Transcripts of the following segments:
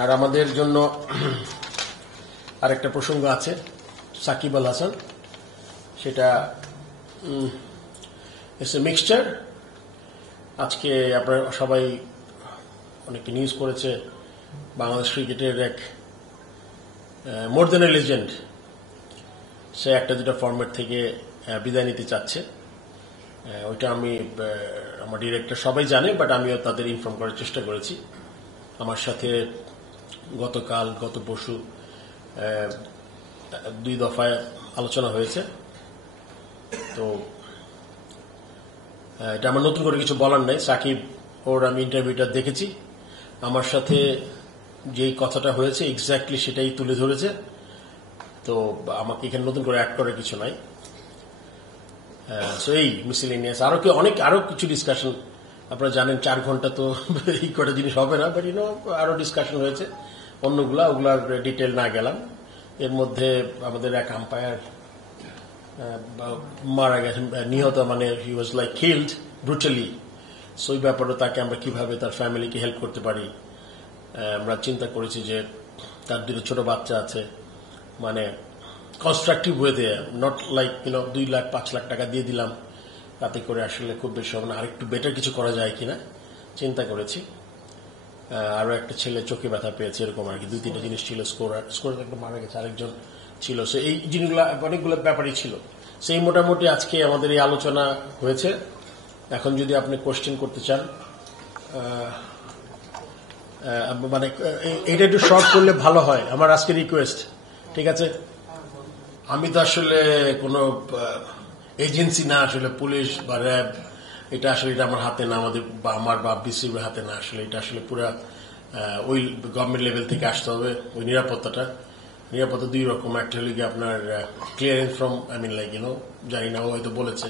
আর আমাদের জন্য আরেকটা প্রসঙ্গ আছে, সাকিব আল হাসান, সেটা ইটস এ মিক্সচার। আজকে আপনারা সবাই অনেকে নিউজ করেছে, বাংলাদেশ ক্রিকেটের এক মোর দেন এ লেজেন্ড, সে একটা দুটা ফরম্যাট থেকে বিদায় নিতে চাচ্ছে। ওইটা আমি আমার ডিরেক্টর সবাই জানে, বাট আমিও তাদের ইনফর্ম করার চেষ্টা করেছি। আমার সাথে গত পরশু 2 দফায় আলোচনা হয়েছে। তো এটা আমার নতুন করে কিছু বলার নাই। সাকিব ওর আমি ইন্টারভিউটা দেখেছি, আমার সাথে যেই কথাটা হয়েছে এক্স্যাক্টলি সেটাই তুলে ধরেছে। তো আমাকে এখানে নতুন করে অ্যাড করার কিছু নাই। সো এই মিসেলেনিয়াস আরো কিছু ডিসকাশন, আপনারা জানেন 4 ঘন্টা তো এই কটা জিনিস হবে না, বাট আরো ডিসকাশন হয়েছে ওগুলার ডিটেল না গেলাম। এর মধ্যে আমাদের এক আম্পায়ার মারা গেছেন, নিহত, মানে he was like killed brutally. So ওই ব্যাপারে তাকে আমরা কিভাবে তার ফ্যামিলিকে হেল্প করতে পারি আমরা চিন্তা করেছি। যে তার 2 ছোট বাচ্চা আছে, মানে কনস্ট্রাকটিভ ওয়েতে, নট লাইক 2 লাখ 5 লাখ টাকা দিয়ে দিলাম, তাতে করে আসলে খুব বেশি হবে না, আরেকটু বেটার কিছু করা যায় কিনা চিন্তা করেছি। আরো একটা ছেলে চোখে ব্যথা পেয়েছে, এরকম আর কি 2-3টা জিনিস ছিল। স্কোর একটা মারা গেছে, আরেকজন ছিল। সো এই জিনিসগুলো অনেকগুলো ব্যাপারই ছিল। সেই মোটামুটি আজকে আমাদের এই আলোচনা হয়েছে। এখন যদি আপনি কোশ্চেন করতে চান, মানে এটা একটু শর্ট করলে ভালো হয়, আমার আজকে রিকোয়েস্ট। ঠিক আছে? আমি তো আসলে কোনো এজেন্সি না, আসলে পুলিশ বা র্যাব, এটা আসলে এটা আমার হাতে না, আমার বা বিসিবির হাতে না। আসলে এটা আসলে পুরো ওই গভর্নমেন্ট লেভেল থেকে আসতে হবে। ওই নিরাপত্তা 2 রকম। একটা হলো গিয়ে আপনার ক্লিয়ারেন্স ফ্রম, জানি না, ও হয়তো বলেছে।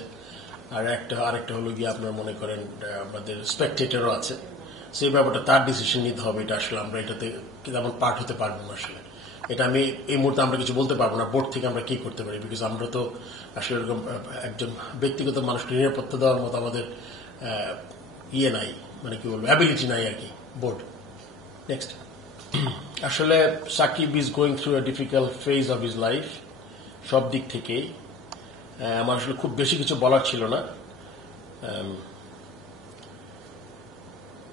আর আরেকটা হলো গিয়ে আপনার মনে করেন আমাদের স্পেকটেটরও আছে। সেই ব্যাপারটা তার ডিসিশন নিতে হবে। এটা আসলে আমরা এটাতে তেমন পার্ট হতে পারবো না। আসলে এটা আমি এই মুহূর্তে আমরা কিছু বলতে পারবো না বোর্ড থেকে আমরা কি করতে পারি, বিকজ আমরা তো আসলে এরকম একজন ব্যক্তিগত মানুষকে নিরাপত্তা দেওয়ার মতো আমাদের নাই, মানে কি বলবো, অ্যাবিলিটি নাই আর কি বোর্ড। নেক্সট, আসলে Shakib is going through a difficult phase of his life, সব দিক থেকেই। আমার আসলে খুব বেশি কিছু বলার ছিল না,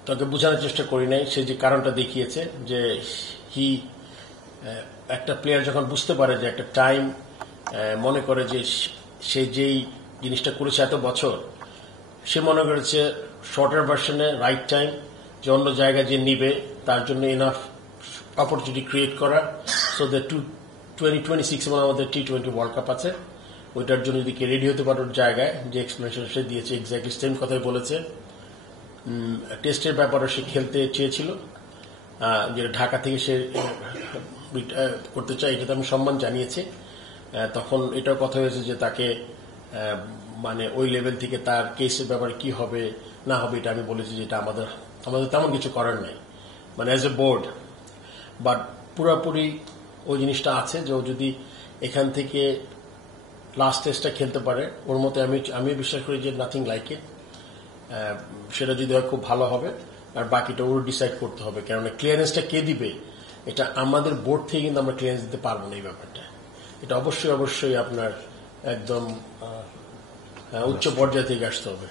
তাকে বোঝানোর চেষ্টা করি নাই। সে যে কারণটা দেখিয়েছে, যে একটা প্লেয়ার যখন বুঝতে পারে যে একটা টাইম, মনে করে যে সে যেই জিনিসটা করেছে এত বছর, সে মনে করেছে শর্টার ভার্সনে রাইট টাইম, যে অন্য জায়গায় যে নিবে তার জন্য এনাফ অপরচুনিটি ক্রিয়েট করা। সো দ্য 2026 আমাদের T20 ওয়ার্ল্ড কাপ আছে, ওইটার জন্য যদি রেডি হতে পারার জায়গায় যে এক্সপ্লেনেশন সে দিয়েছে, এক্স্যাক্টলি সেম কথাই বলেছে। টেস্টের ব্যাপারে সে খেলতে চেয়েছিল, যে ঢাকা থেকে সে করতে চায়, এটাতে আমি সম্মান জানিয়েছি। তখন এটাও কথা হয়েছে যে তাকে মানে ওই লেভেল থেকে তার কেসের ব্যাপারে কি হবে না হবে, এটা আমি বলেছি যে এটা আমাদের তেমন কিছু করার নাই, মানে অ্যাজ এ বোর্ড। বাট পুরোপুরি ওই জিনিসটা আছে যে ও যদি এখান থেকে লাস্ট টেস্টটা খেলতে পারে, ওর মতে আমি বিশ্বাস করি যে নাথিং লাইক ইট। সেটা যদি হয় খুব ভালো হবে, আর বাকিটা ওর ডিসাইড করতে হবে। কেননা ক্লিয়ারেন্সটা কে দিবে, এটা আমাদের বোর্ড থেকে কিন্তু আমরা ক্লিয়ারেন্স দিতে পারবো না। এই ব্যাপারটা এটা অবশ্যই আপনার একদম উচ্চ পর্যায় থেকে আসতে হবে।